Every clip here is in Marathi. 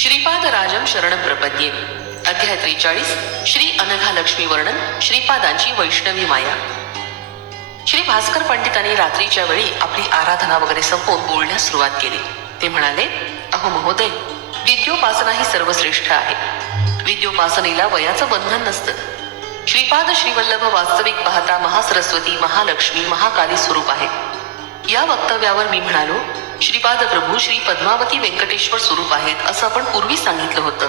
श्रीपाद राजम शरण प्रपद्ये अध्याय 43 श्री अनघा लक्ष्मी वर्णन श्रीपादांची वैष्णवी माया। श्री भास्कर पंडितांनी रात्रीच्या वेळी आपली आराधना वगैरे संपवून बोलण्यास सुरुवात केली। ते म्हणाले, अहो महोदय, विद्योपासना ही सर्वश्रेष्ठ आहे। विद्योपासनेला वयाचं बंधन नसतं। श्रीपाद श्रीवल्लभ वास्तविक पाहता महासरस्वती, महालक्ष्मी, महाकाली स्वरूप आहेत। या वक्तव्यावर मी म्हणालो, श्रीपाद प्रभू श्री पद्मावती व्यंकटेश्वर स्वरूप आहेत असं आपण पूर्वी सांगितलं होतं।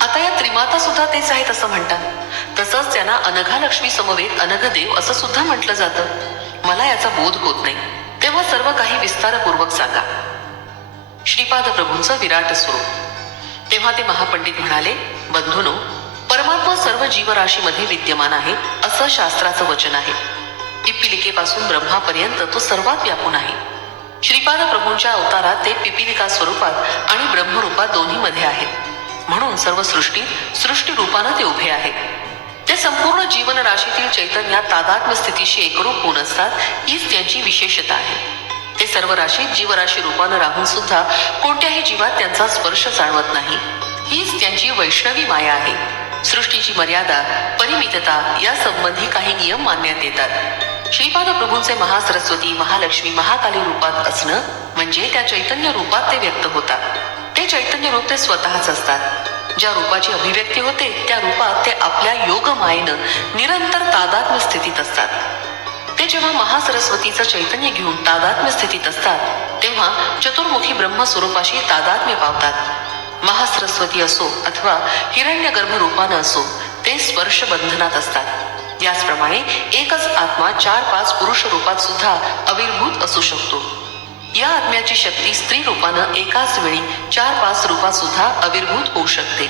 आता या त्रिमाता सुद्धा तेच आहेत असं म्हणतात। तसंच त्यांना अनघा लक्ष्मी समवेत अनघदेव असं सुद्धा म्हटलं जातं। मला याचा बोध होत नाही, तेव्हा सर्व काही विस्तारपूर्वक सांगा। श्रीपाद प्रभूंचं विराट स्वरूप। तेव्हा ते महापंडित म्हणाले, बंधूनो, परमात्मा सर्व जीवराशीमध्ये विद्यमान आहे असं शास्त्राचं वचन आहे। पिपिलिकेपासून ब्रह्मापर्यंत तो सर्वात व्यापून आहे। श्रीपाद प्रभूंच्या अवतारात ते पिपिलिका स्वरूपात आणि ब्रह्मरूपात दोन्हीमध्ये आहेत। म्हणून सर्व सृष्टीत सृष्टी रूपानं ते उभे आहेत। ते संपूर्ण जीवन राशीतील चैतन्यात तादात्म्य स्थितीशी एकरूप होऊन असतात, हीच त्यांची विशेषता आहे। ते सर्व राशीत जीवराशी रूपानं राहून सुद्धा कोणत्याही जीवात त्यांचा स्पर्श जाणवत नाही, हीच त्यांची वैष्णवी माया आहे। सृष्टीची मर्यादा, परिमितता या संबंधी काही नियम मानण्यात येतात। श्रीपाद प्रभूंचे महासरस्वती, महालक्ष्मी, महाकाली रूपात असणं म्हणजे त्या चैतन्य रूपात ते व्यक्त होतात। ते चैतन्य रूप ते स्वतःच असतात। ज्या रूपाची अभिव्यक्ती होते त्या रूपात ते आपल्या योग मायेनं निरंतर तादात्म्य स्थितीत असतात। ते जेव्हा महासरस्वतीचं चैतन्य घेऊन तादात्म्य स्थितीत असतात तेव्हा चतुर्मुखी ब्रह्मस्वरूपाशी तादात्म्य पावतात। महासरस्वती असो अथवा हिरण्यगर्भ रूपानं असो, ते स्पर्श बंधनात असतात। याचप्रमाणे एकच आत्मा 4-5 पुरुष रूपात सुद्धा आविर्भूत असू शकतो। या आत्म्याची शक्ती स्त्री रूपानं एकाच वेळी 4-5 रूपात सुद्धा आविर्भूत होऊ शकते।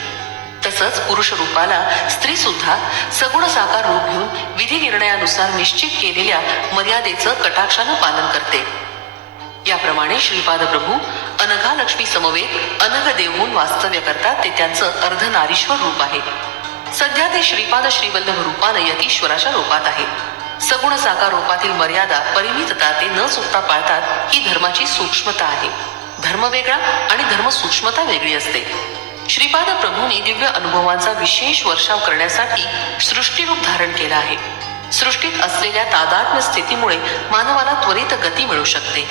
तसंच पुरुष रूपाला स्त्री सुद्धा सगुण साकार रूप घेऊन विधी निर्णयानुसार निश्चित केलेल्या मर्यादेचं कटाक्षानं पालन करते। याप्रमाणे श्रीपाद प्रभू अनघा लक्ष्मी समवेत अनघदेव म्हणून वास्तव्य करतात। ते त्यांचं अर्धनारीश्वर रूप आहे। सध्या ते श्रीपाद श्रीवल्लभ रूपानं यतीश्वराच्या रूपात आहेत। सगुण साकार रूपातील मर्यादा, परिमितता ते न चुकता पाळतात, ही धर्माची सूक्ष्मता आहे। धर्म वेगळा आणि धर्म सूक्ष्मता वेगळी असते। श्रीपाद प्रभूंनी दिव्य अनुभवांचा विशेष वर्षाव करण्यासाठी सृष्टीरूप धारण केला आहे। सृष्टीत असलेल्या तादात्म्य स्थितीमुळे मानवाला त्वरित गती मिळू शकते,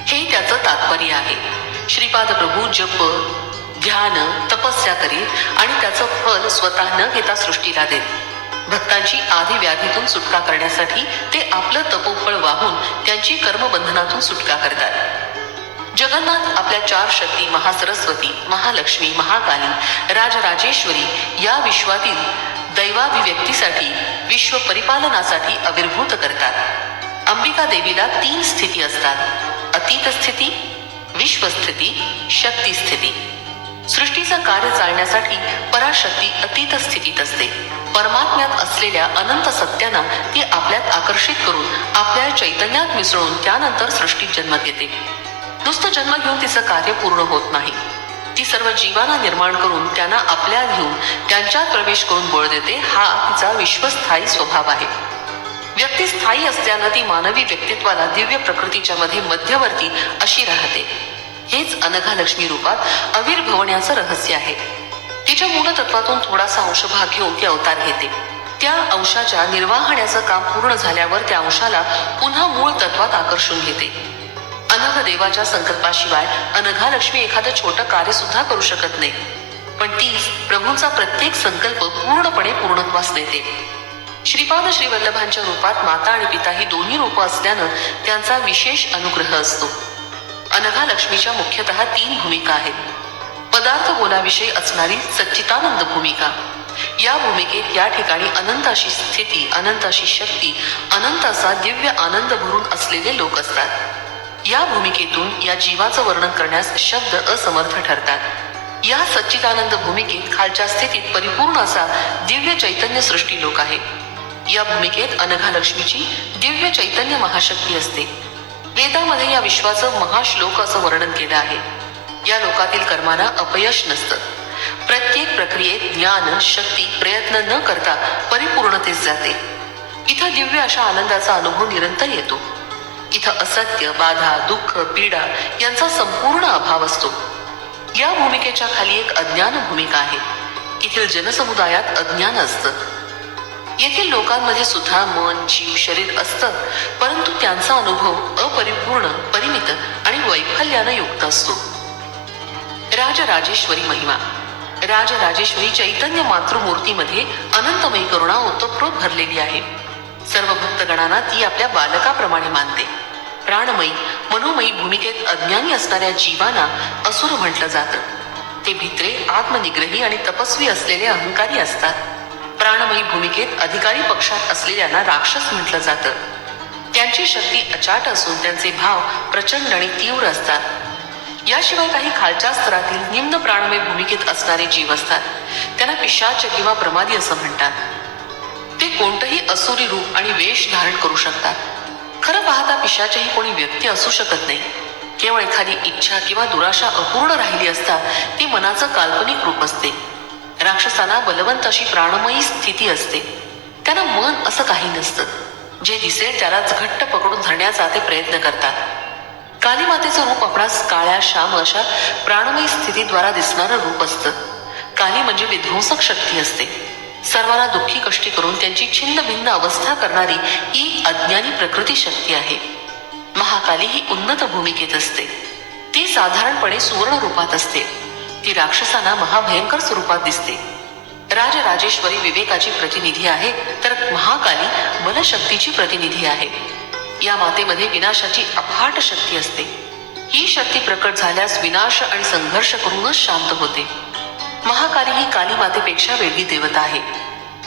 हे त्याचं तात्पर्य आहे। श्रीपाद प्रभू जप, ध्यान, तपस्या करीत आणि त्याचं फल स्वतः न घेता सृष्टीला देत। भक्तांची आधी व्याधीतून सुटका करण्यासाठी ते आपलं तपोबळ वाहून त्यांची कर्मबंधनातून सुटका करतात। जगन्नाथ आपल्या 4 शक्ती महासरस्वती, महालक्ष्मी, महाकाली, राजराजेश्वरी या विश्वातील दैवाभिव्यक्तीसाठी, विश्व परिपालनासाठी आविर्भूत करतात। अंबिका देवीला 3 स्थिती असतात: अतीत स्थिती, विश्वस्थिती, शक्ती स्थिती। सृष्टीचं कार्य चालण्यासाठी पराशक्ती अतीत स्थितीत असते। परमात्म्यात असलेल्या अनंत सत्यांना ती आपल्यात आकर्षित करून आपल्या चैतन्यात मिसळून त्यानंतर सृष्टीत जन्म घेते। नुसतं जन्म घेऊन तिचं कार्य पूर्ण होत नाही, ती सर्व जीवांना निर्माण करून त्यांना आपल्यात घेऊन त्यांच्यात प्रवेश करून बळ देते। हा तिचा विश्वस्थायी स्वभाव आहे। व्यक्ती स्थायी असल्यानं ती मानवी व्यक्तित्वाला दिव्य प्रकृतीच्या मध्ये मध्यवर्ती अशी राहते। हेच अनघा लक्ष्मी रूपात आविर्भवण्याचं रहस्य आहे। तिच्या मूळ तत्वातून थोडासा अंशभाग घेऊन ती अवतार घेते। त्या अंशाच्या निर्वाहण्याचं काम पूर्ण झाल्यावर त्या अंशाला पुन्हा मूळ तत्वात आकर्षून घेते। अनघ देवाच्या संकल्पाशिवाय अनघा लक्ष्मी एखादं छोटं कार्य सुद्धा करू शकत नाही, पण तीच प्रभूंचा प्रत्येक संकल्प पूर्णपणे पूर्णत्वास नेते। श्रीपाद श्रीवल्लभांच्या रूपात माता आणि पिता ही दोन्ही रूपं असल्यानं त्यांचा विशेष अनुग्रह असतो। अनघा लक्ष्मीच्या मुख्यतः 3 भूमिका आहेत। पदार्थ बोलाविषयी असणारी सच्चिदानंद भूमिका। या भूमिकेत या ठिकाणी अनंत अशी स्थिती, अनंत अशी शक्ती, अनंत असा दिव्य आनंद भरून असलेले लोक असतात। या भूमिकेतून या जीवाचं वर्णन करण्यास शब्द असमर्थ ठरतात। या सच्चिदानंद भूमिकेत खालच्या स्थितीत परिपूर्ण असा दिव्य चैतन्य सृष्टी लोक आहे। या भूमिकेत अनघा लक्ष्मीची दिव्य चैतन्य महाशक्ती असते। वेदामध्ये या विश्वाचं महाश्लोक असं वर्णन केलं आहे। या लोकातील कर्मांना अपयश नसतं। प्रत्येक प्रक्रियेत ज्ञान, शक्ती, प्रयत्न न करता परिपूर्णतेस जाते। इथं दिव्य अशा आनंदाचा अनुभव निरंतर येतो। इथं असत्य, बाधा, दुःख, पीडा यांचा संपूर्ण अभाव असतो। या भूमिकेच्या खाली एक अज्ञान भूमिका आहे. येथील जनसमुदायात अज्ञान असतं. येथील लोकांमध्ये सुद्धा मन, जीव, शरीर असतं, परंतु त्यांचा अनुभव अपरिपूर्ण, परिमित आणि वैफल्यानं युक्त असतो. राजराजेश्वरी महिमा. राजराजेश्वरी चैतन्य मातृमूर्तीमध्ये अनंतमयी करुणा ओतप्रोत भरलेली आहे. सर्व भक्तगणांना ती आपल्या बालकाप्रमाणे मानते. प्राणमयी, मनोमयी भूमिकेत अज्ञानी असणाऱ्या जीवांना असुर म्हटलं जातं. ते भित्रे, आत्मनिग्रही आणि तपस्वी असलेले अहंकारी असतात. प्राणमयी भूमिकेत अधिकारी पक्षात असलेल्यांना राक्षस म्हटलं जातं. त्यांची शक्ती अचाट असून त्यांचे भाव प्रचंड आणि तीव्र असतात. याशिवाय काही खालच्या स्तरातील निम्न प्राणमय भूमिकेत असणारे जीव असतात. त्यांना पिशाच किंवा प्रमादी असं म्हणतात. ते कोणतंही असुरी रूप आणि वेश धारण करू शकतात. खरं पाहता पिशाचही कोणी व्यक्ती असू शकत नाही. केवळ एखादी इच्छा किंवा दुराशा अपूर्ण राहिली असता ती मनाचं काल्पनिक रूप असते. राक्षसांना बलवंत अशी प्राणमयी स्थिती असते. त्यांना मन असं काही नसतं. जे दिसेल त्यालाच घट्ट पकडून धरण्याचा ते प्रयत्न करतात. कालीमातेचं रूप आपणास काळ्या श्याम अशा प्राणमयी स्थितीद्वारा दिसणारं रूप असतं. काली म्हणजे विध्वंसक शक्ती असते. सर्वांना दुःखी कष्टी करून त्यांची छिन्न भिन्न अवस्था करणारी ही अज्ञानी प्रकृती शक्ती आहे. महाकाली ही उन्नत भूमिकेत असते. ती साधारणपणे सुवर्ण रूपात असते. ती राक्षसांना महाभयंकर स्वरूपात दिसते. राजराजेश्वरी विवेकाची प्रतिनिधी आहे, तर महाकाली बलशक्तीची प्रतिनिधी आहे. या मातेमध्ये विनाशाची अफाट शक्ती असते. ही शक्ती प्रकट झाल्यास विनाश आणि संघर्ष करूनच शांत होते. महाकाली ही काली मातेपेक्षा वेगळी देवता आहे.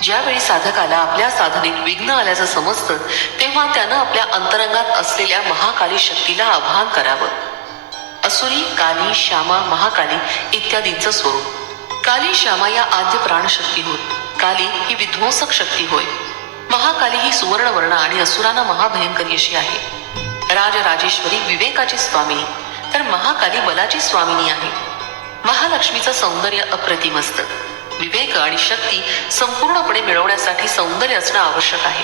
ज्यावेळी साधकाला आपल्या साधनेत विघ्न आल्याचं समजतं तेव्हा त्यानं आपल्या अंतरंगात असलेल्या महाकाली शक्तीला आवाहन करावं. असुरी, काली, श्यामा, महाकाली इत्यादींचं स्वरूप. काली, श्यामा या आद्य प्राणशक्ती होत. काली ही विध्वंसक शक्ती होय. महाकाली ही सुवर्णवर्ण आणि असुरांना महाभयंकरी अशी आहे. राजराजेश्वरी विवेकाची स्वामिनी, तर महाकाली बलाची स्वामिनी आहे. महालक्ष्मीचं सौंदर्य अप्रतिम असतं. विवेक आणि शक्ती संपूर्णपणे मिळवण्यासाठी सौंदर्य असणं आवश्यक आहे.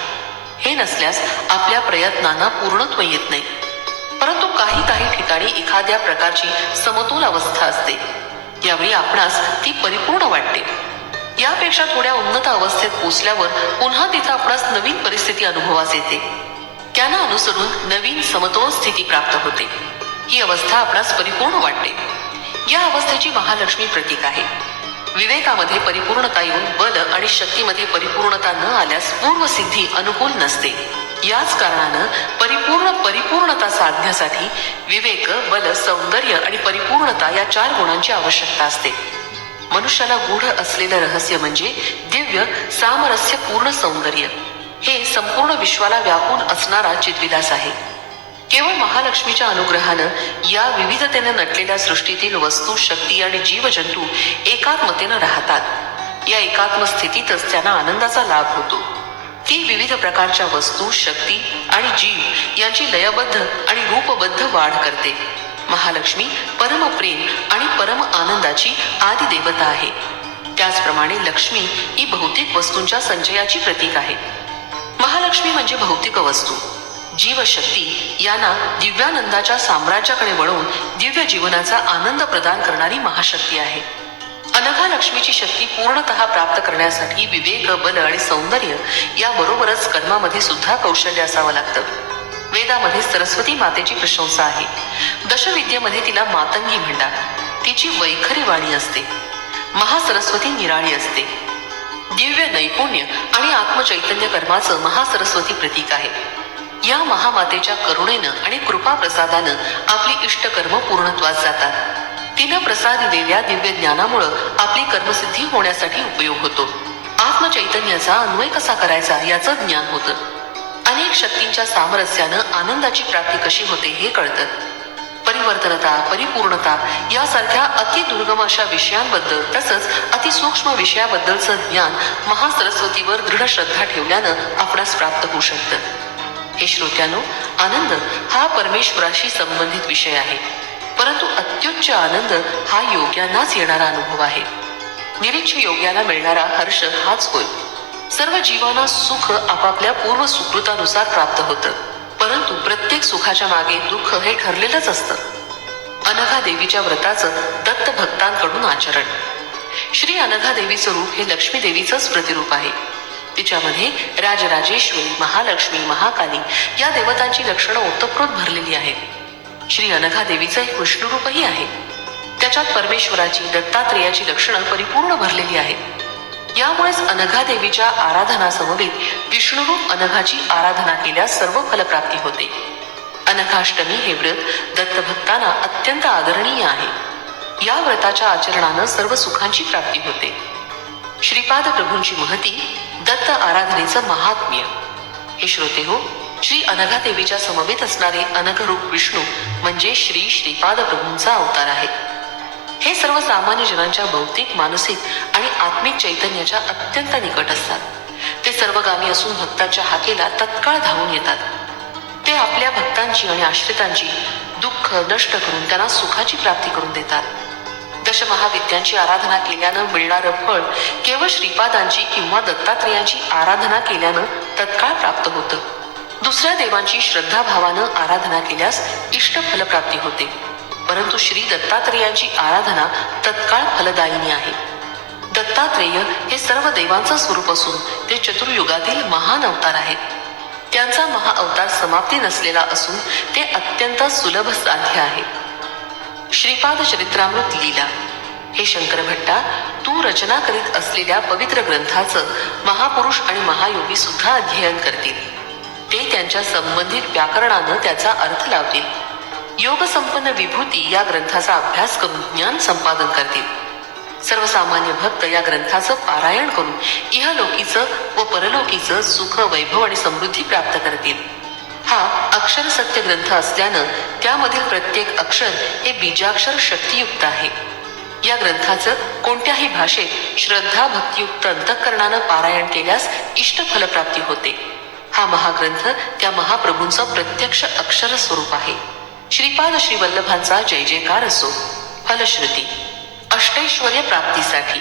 हे नसल्यास आपल्या प्रयत्नांना पूर्णत्व येत नाही. परंतु काही काही ठिकाणी एखाद्या प्रकारची समतोल अवस्था असते. यावेळी आपणास ती परिपूर्ण वाटते. यापेक्षा थोड्या उन्नत अवस्थेत पोचल्यावर पुन्हा तिथं आपणास नवीन परिस्थिती अनुभवास येते. त्यांना अनुसरून नवीन समतोल स्थिती प्राप्त होते. ही अवस्था आपणास परिपूर्ण वाटते. या अवस्थेची महालक्ष्मी प्रतीक आहे. विवेकामध्ये परिपूर्णता येऊन बल आणि शक्तीमध्ये परिपूर्णता न आल्यास पूर्वसिद्धी अनुकूल नसते. याच कारणानं परिपूर्णता साधण्यासाठी विवेक, बल, सौंदर्य आणि परिपूर्णता या 4 गुणांची आवश्यकता असते. मनुष्याला गूढ असलेलं रहस्य म्हणजे दिव्य सामरस्य पूर्ण सौंदर्य. हे संपूर्ण विश्वाला व्यापून असणारा चिद्विलास आहे. केवळ महालक्ष्मीच्या अनुग्रहानं या विविधतेने नटलेल्या सृष्टीतील वस्तू, शक्ती आणि जीवजंतू एकात्मतेनं राहतात. या एकात्म स्थितीतच त्यांना आनंदाचा लाभ होतो. ती विविध प्रकारच्या वस्तू, शक्ती आणि जीव यांची लयबद्ध आणि रूपबद्ध वाढ करते. महालक्ष्मी परमप्रेम आणि परम आनंदाची आदी देवता आहे. त्याचप्रमाणे लक्ष्मी ही भौतिक वस्तूंच्या संचयाची प्रतीक आहे. महालक्ष्मी म्हणजे भौतिक वस्तू, जीवशक्ती यांना दिव्यानंदाच्या साम्राज्याकडे वळवून दिव्य जीवनाचा आनंद प्रदान करणारी महाशक्ती आहे. अनघा लक्ष्मीची शक्ती पूर्णतः प्राप्त करण्यासाठी विवेक, बल आणि सौंदर्य याबरोबरच कर्मामध्ये सुद्धा कौशल्य असावं लागतं. वेदामध्ये सरस्वती मातेची प्रशंसा आहे. दशविद्येमध्ये तिला मातंगी म्हणतात. तिची वैखरी वाणी असते. महासरस्वती निराळी असते. दिव्य नैपुण्य आणि आत्मचैतन्य कर्माचं महासरस्वती प्रतीक आहे. या महामातेच्या करुणेनं आणि कृपा प्रसादानं आपली इष्टकर्म पूर्णत्वास जातात. तिनं प्रसादिलेल्या दिव्य ज्ञानामुळं आपली कर्मसिद्धी होण्यासाठी उपयोग होतो. आत्मचैतन्याचा अन्वय कसा करायचा याचं ज्ञान होतं. अनेक शक्तींच्या सामरस्यानं आनंदाची प्राप्ती कशी होते हे कळतं. परिवर्तनता, परिपूर्णता यासारख्या अतिदुर्गम अशा विषयांबद्दल तसंच अतिसूक्ष्म विषयाबद्दलचं ज्ञान महासरस्वतीवर दृढ श्रद्धा ठेवल्यानं आपणास प्राप्त होऊ शकतं. हे श्रोत्यानो, आनंद हा परमेश्वराशी संबंधित विषय आहे. परंतु अत्युच्च आनंद हा योग्यांनाच येणारा अनुभव आहे. निरीच्छ योग्याला मिळणारा हर्ष हाच होय. सर्व जीवांना सुख आपापल्या पूर्व सुकृतानुसार प्राप्त होतं. परंतु प्रत्येक सुखाच्या मागे दुःख हे ठरलेलंच असतं. अनघा देवीच्या व्रताचं दत्त भक्तांकडून आचरण. श्री अनघा देवीचं रूप हे लक्ष्मी देवीचंच प्रतिरूप आहे. तिच्यामध्ये राजराजेश्वरी, महालक्ष्मी, महाकाली या देवतांची लक्षणं ओतप्रोत भरलेली आहेत. श्री अनघा देवीचं एक विष्णू रूपही आहे. त्याच्यात परमेश्वराची, दत्तात्रेयाची लक्षणं परिपूर्ण भरलेली आहेत. यामुळेच अनघा देवीच्या आराधनासमवेत विष्णुरूप अनघाची आराधना केल्यास सर्व फलप्राप्ती होते. अनघाष्टमी हे व्रत दत्तभक्तांना अत्यंत आदरणीय आहे. या व्रताच्या आचरणानं सर्व सुखांची प्राप्ती होते. श्रीपाद प्रभूंची महती, दत्त आराधनेचं महात्म्य. हे श्रोते हो, श्री अनघा देवीच्या समवेत असणारे अनघरूप विष्णू म्हणजे श्री श्रीपाद प्रभूंचा अवतार आहे. हे सर्व सामान्य जनांच्या भौतिक, मानसिक आणि आत्मिक चैतन्याच्या अत्यंत निकट असतात. ते सर्वगामी असून भक्तांच्या हाकेला तत्काळ धावून येतात. ते आपल्या भक्तांची आणि आश्रितांची दुःख नष्ट करून त्यांना सुखाची प्राप्ती करून देतात. दशमहाविद्यांची आराधना केल्यानं मिळणारं फळ केवळ श्रीपादांची किंवा दत्तात्रेयांची आराधना केल्यानं तत्काळ प्राप्त होतं. दुसऱ्या देवांची श्रद्धाभावानं आराधना केल्यास इष्ट फलप्राप्ती होते. परंतु श्री दत्तात्रेयांची आराधना तत्काळ फलदायिनी आहे. दत्तात्रेय हे सर्व देवांचं स्वरूप असून ते चतुर्युगातील महान अवतार आहेत. त्यांचा महाअवतार समाप्ती नसलेला असून ते अत्यंत सुलभ साध्य आहे. श्रीपाद चरित्रामृत लीला हे शंकर भट्टा, तू रचना करीत असलेल्या पवित्र ग्रंथाचं महापुरुष आणि महायोगी सुद्धा अध्ययन करतील. ते त्यांच्या संबंधित व्याकरणानं त्याचा अर्थ लावतील. योगसंपन्न विभूती या ग्रंथाचा अभ्यास करून ज्ञान संपादन करतील. सर्वसामान्य भक्त या ग्रंथाचं पारायण करून इहलोकीचं व परलोकीचं सुख, वैभव आणि समृद्धी प्राप्त करतील. हा अक्षर सत्य ग्रंथ असल्यानं त्यामधील प्रत्येक अक्षर हे बीजाक्षर शक्तियुक्त आहे. या ग्रंथाचं कोणत्याही भाषेत श्रद्धा भक्तियुक्त अंतःकरणानं पारायण केल्यास इष्ट फलप्राप्ती होते. हा महाग्रंथ त्या महाप्रभूंचं प्रत्यक्ष अक्षर स्वरूप आहे. श्रीपाद श्रीवल्लभांचा जय जयकार असो. फलश्रुती अष्टैश्वर्य प्राप्तीसाठी